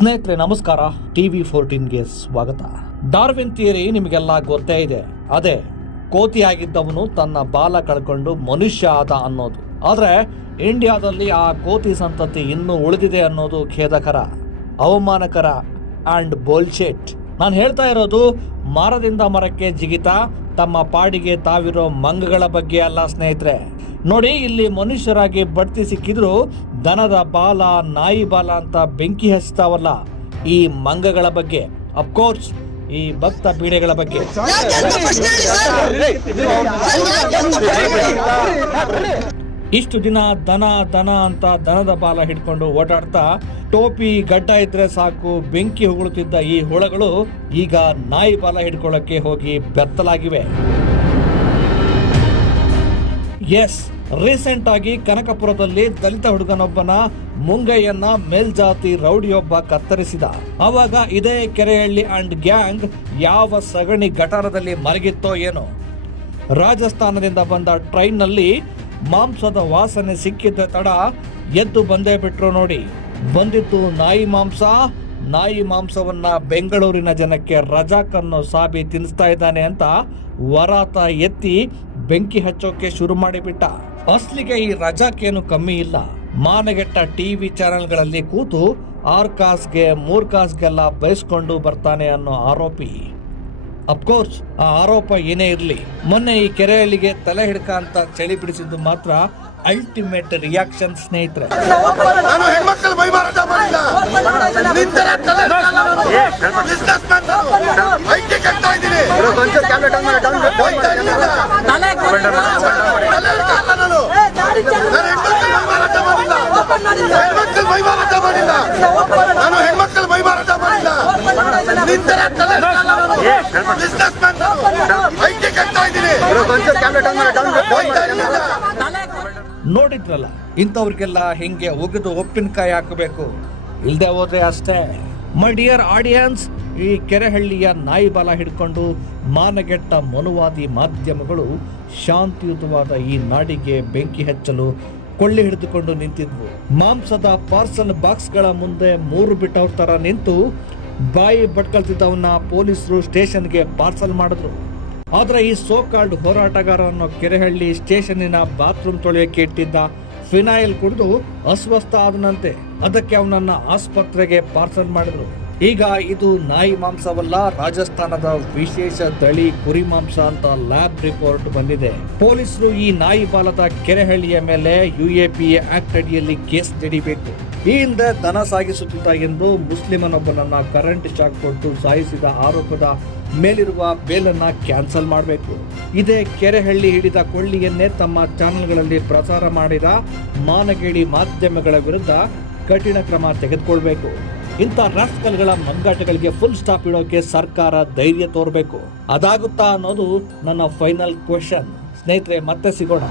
ಸ್ನೇಹಿತರೆ, ನಮಸ್ಕಾರ. ಟಿವಿ ಫೋರ್ಟೀನ್ಗೆ ಸ್ವಾಗತ. ಡಾರ್ವಿನ್ ಥಿಯರಿ ನಿಮಗೆಲ್ಲ ಗೊತ್ತೇ ಇದೆ. ಅದೇ, ಕೋತಿಯಾಗಿದ್ದವನು ತನ್ನ ಬಾಲ ಕಳ್ಕೊಂಡು ಮನುಷ್ಯ ಆದ ಅನ್ನೋದು. ಆದರೆ, ಇಂಡಿಯಾದಲ್ಲಿ ಆ ಕೋತಿ ಸಂತತಿ ಇನ್ನೂ ಉಳಿದಿದೆ ಅನ್ನೋದು ಖೇದಕರ, ಅವಮಾನಕರ ಅಂಡ್ ಬೋಲ್ಶೆಟ್ ನಾನು ಹೇಳ್ತಾ ಇರೋದು, ಮರದಿಂದ ಮರಕ್ಕೆ ಜಿಗಿತ ತಮ್ಮ ಪಾಡಿಗೆ ತಾವಿರೋ ಮಂಗಗಳ ಬಗ್ಗೆ ಅಲ್ಲ ಸ್ನೇಹಿತರೆ ನೋಡಿ ಇಲ್ಲಿ ಮನುಷ್ಯರಾಗಿ ಬಡ್ತಿ ಸಿಕ್ಕಿದ್ರು ದನದ ಬಾಲ ನಾಯಿ ಬಾಲ ಅಂತ ಬೆಂಕಿ ಹಚ್ತಾವಲ್ಲ ಈ ಮಂಗಗಳ ಬಗ್ಗೆ ಅಫ್ಕೋರ್ಸ್ ಈ ಭಕ್ತ ಪೀಡೆಗಳ ಬಗ್ಗೆ ಇಷ್ಟು ದಿನ ದನ ದನ ಅಂತ ದನದ ಬಾಲ ಹಿಡ್ಕೊಂಡು ಓಡಾಡ್ತಾ ಟೋಪಿ ಗಡ್ಡ ಇದ್ರೆ ಸಾಕು, ಬೆಂಕಿ ಹೊಗಳುತ್ತಿದ್ದ ಈ ಹುಳಗಳು ಈಗ ನಾಯಿ ಬಾಲ ಹಿಡ್ಕೊಳ್ಳಕ್ಕೆ ಹೋಗಿ ಬೆತ್ತಲಾಗಿವೆ. ಎಸ್, ರೀಸೆಂಟ್ ಆಗಿ ಕನಕಪುರದಲ್ಲಿ ದಲಿತ ಹುಡುಗನೊಬ್ಬನ ಮುಂಗೈಯನ್ನ ಮೇಲ್ಜಾತಿ ರೌಡಿಯೊಬ್ಬ ಕತ್ತರಿಸಿದ. ಅವಾಗ ಇದೇ ಕೆರೆಹಳ್ಳಿ ಅಂಡ್ ಗ್ಯಾಂಗ್ ಯಾವ ಸಗಣಿ ಗಟಾರದಲ್ಲಿ ಮಲಗಿತ್ತೋ ಏನೋ. ರಾಜಸ್ಥಾನದಿಂದ ಬಂದ ಟ್ರೈನ್ನಲ್ಲಿ ಮಾಂಸದ ವಾಸನೆ ಸಿಕ್ಕಿದ್ದ ತಡ ಎದ್ದು ಬಂದೇ ಬಿಟ್ರು ನೋಡಿ. ಬಂದಿತ್ತು ನಾಯಿ ಮಾಂಸ. ನಾಯಿ ಮಾಂಸವನ್ನ ಬೆಂಗಳೂರಿನ ಜನಕ್ಕೆ ರಜಾಕನ್ನು ಸಾಬಿ ತಿನ್ನಿಸ್ತಾ ಇದ್ದಾನೆ ಅಂತ ವರಾತ ಎತ್ತಿ ಬೆಂಕಿ ಹಚ್ಚೋಕೆ ಶುರು ಮಾಡಿಬಿಟ್ಟ. ಅಸ್ಲಿಗೆ ಈ ರಜಾಕೇನು ಕಮ್ಮಿ ಇಲ್ಲ. ಮಾನಗೆಟ್ಟ ಟಿವಿ ಚಾನೆಲ್ಗಳಲ್ಲಿ ಕೂತು ಆರ್ ಕಾಸ್ಗೆ, ಮೂರ್ ಕಾಸ್ಗೆಲ್ಲ ಬಯಸ್ಕೊಂಡು ಬರ್ತಾನೆ ಅನ್ನೋ ಆರೋಪಿ. ಅಫ್ಕೋರ್ಸ್ ಆ ಆರೋಪ ಏನೇ ಇರಲಿ ಮೊನ್ನೆ ಈ ಕೆರೆಯಲ್ಲಿಗೆ ತಲೆ ಹಿಡ್ಕ ಅಂತ ಚಳಿ ಬಿಡಿಸಿದ್ದು ಮಾತ್ರ ಅಲ್ಟಿಮೇಟ್ ರಿಯಾಕ್ಷನ್ ಸ್ನೇಹಿತರೆ. ನಾನು ಹೆಣ್ಮಕ್ಳು ಬೈಮಾರಾಟ ಮಾಡಿಲ್ಲ. ನಿಂತರ ನೋಡಿದ್ರಲ್ಲ, ಇಂಥವ್ರಿಗೆಲ್ಲ ಹಿಂಗೆ ಒಗೆದು ಉಪ್ಪಿನಕಾಯಿ ಹಾಕಬೇಕು? ಇಲ್ಲದೆ ಹೋದ್ರೆ ಅಷ್ಟೇ. ಮೈ ಡಿಯರ್ ಆಡಿಯನ್ಸ್ ಈ ಕೆರೆಹಳ್ಳಿಯ ನಾಯಿ ಬಾಲ ಹಿಡ್ಕೊಂಡು ಮಾನಗೆಟ್ಟ ಮನುವಾದಿ ಮಾಧ್ಯಮಗಳು ಶಾಂತಿಯುತವಾದ ಈ ನಾಡಿಗೆ ಬೆಂಕಿ ಹಚ್ಚಲು ಕೊಳ್ಳಿ ಹಿಡಿದುಕೊಂಡು ನಿಂತಿದ್ವು. ಮಾಂಸದ ಪಾರ್ಸಲ್ ಬಾಕ್ಸ್ಗಳ ಮುಂದೆ ಮೂರು ಬಿಟ್ಟವ್ರ ಥರ ನಿಂತು ಬಾಯಿ ಬಟ್ಕಲ್ತಿದ್ದವನ್ನ ಪೊಲೀಸರು ಸ್ಟೇಷನ್ಗೆ ಪಾರ್ಸಲ್ ಮಾಡಿದ್ರು. ಆದರೆ ಈ ಸೋಕಾಲ್ಡ್ ಹೋರಾಟಗಾರ ಅನ್ನೋ ಕೆರೆಹಳ್ಳಿ ಸ್ಟೇಷನ್ನಿನ ಬಾತ್ರೂಮ್ ತೊಳೆಯಕ್ಕೆ ಇಟ್ಟಿದ್ದ ಫಿನಾಯಿಲ್ ಕುಡಿದು ಅಸ್ವಸ್ಥ ಆದನಂತೆ ಅದಕ್ಕೆ ಅವನನ್ನ ಆಸ್ಪತ್ರೆಗೆ ಪಾರ್ಸಲ್ ಮಾಡಿದ್ರು. ಈಗ ಇದು ನಾಯಿ ಮಾಂಸವಲ್ಲ, ರಾಜಸ್ಥಾನದ ವಿಶೇಷ ತಳಿ ಕುರಿ ಮಾಂಸ ಅಂತ ಲ್ಯಾಬ್ ರಿಪೋರ್ಟ್ ಬಂದಿದೆ. ಪೊಲೀಸರು ಈ ನಾಯಿ ಬಾಲದ ಕೆರೆಹಳ್ಳಿಯ ಮೇಲೆ ಯು ಎ ಪಿ ಆಕ್ಟ್ ಅಡಿಯಲ್ಲಿ ಕೇಸ್ ನಡಿಬೇಕು. ಈ ಹಿಂದೆ ದನ ಸಾಗಿಸುತ್ತಿದ್ದ ಎಂದು ಮುಸ್ಲಿಮನೊಬ್ಬನನ್ನ ಕರೆಂಟ್ ಶಾಕ್ ಕೊಟ್ಟು ಸಾಯಿಸಿದ ಆರೋಪದ ಮೇಲಿರುವ ಬೇಲನ್ನ ಕ್ಯಾನ್ಸಲ್ ಮಾಡಬೇಕು. ಇದೇ ಕೆರೆಹಳ್ಳಿ ಹಿಡಿದ ಕೊಳ್ಳಿಯನ್ನೇ ತಮ್ಮ ಚಾನೆಲ್ಗಳಲ್ಲಿ ಪ್ರಸಾರ ಮಾಡಿದ ಮಾನಗೇಡಿ ಮಾಧ್ಯಮಗಳ ವಿರುದ್ಧ ಕಠಿಣ ಕ್ರಮ ತೆಗೆದುಕೊಳ್ಬೇಕು. ಇಂಥ ರಾಸ್ಕಲ್ಗಳ ಮಂಗಾಟಗಳಿಗೆ ಫುಲ್ ಸ್ಟಾಪ್ ಇಡೋಕೆ ಸರ್ಕಾರ ಧೈರ್ಯ ತೋರಬೇಕು. ಅದಾಗುತ್ತಾ ಅನ್ನೋದು ನನ್ನ ಫೈನಲ್ ಕ್ವೆಶನ್ ಸ್ನೇಹಿತರೆ, ಮತ್ತೆ ಸಿಗೋಣ.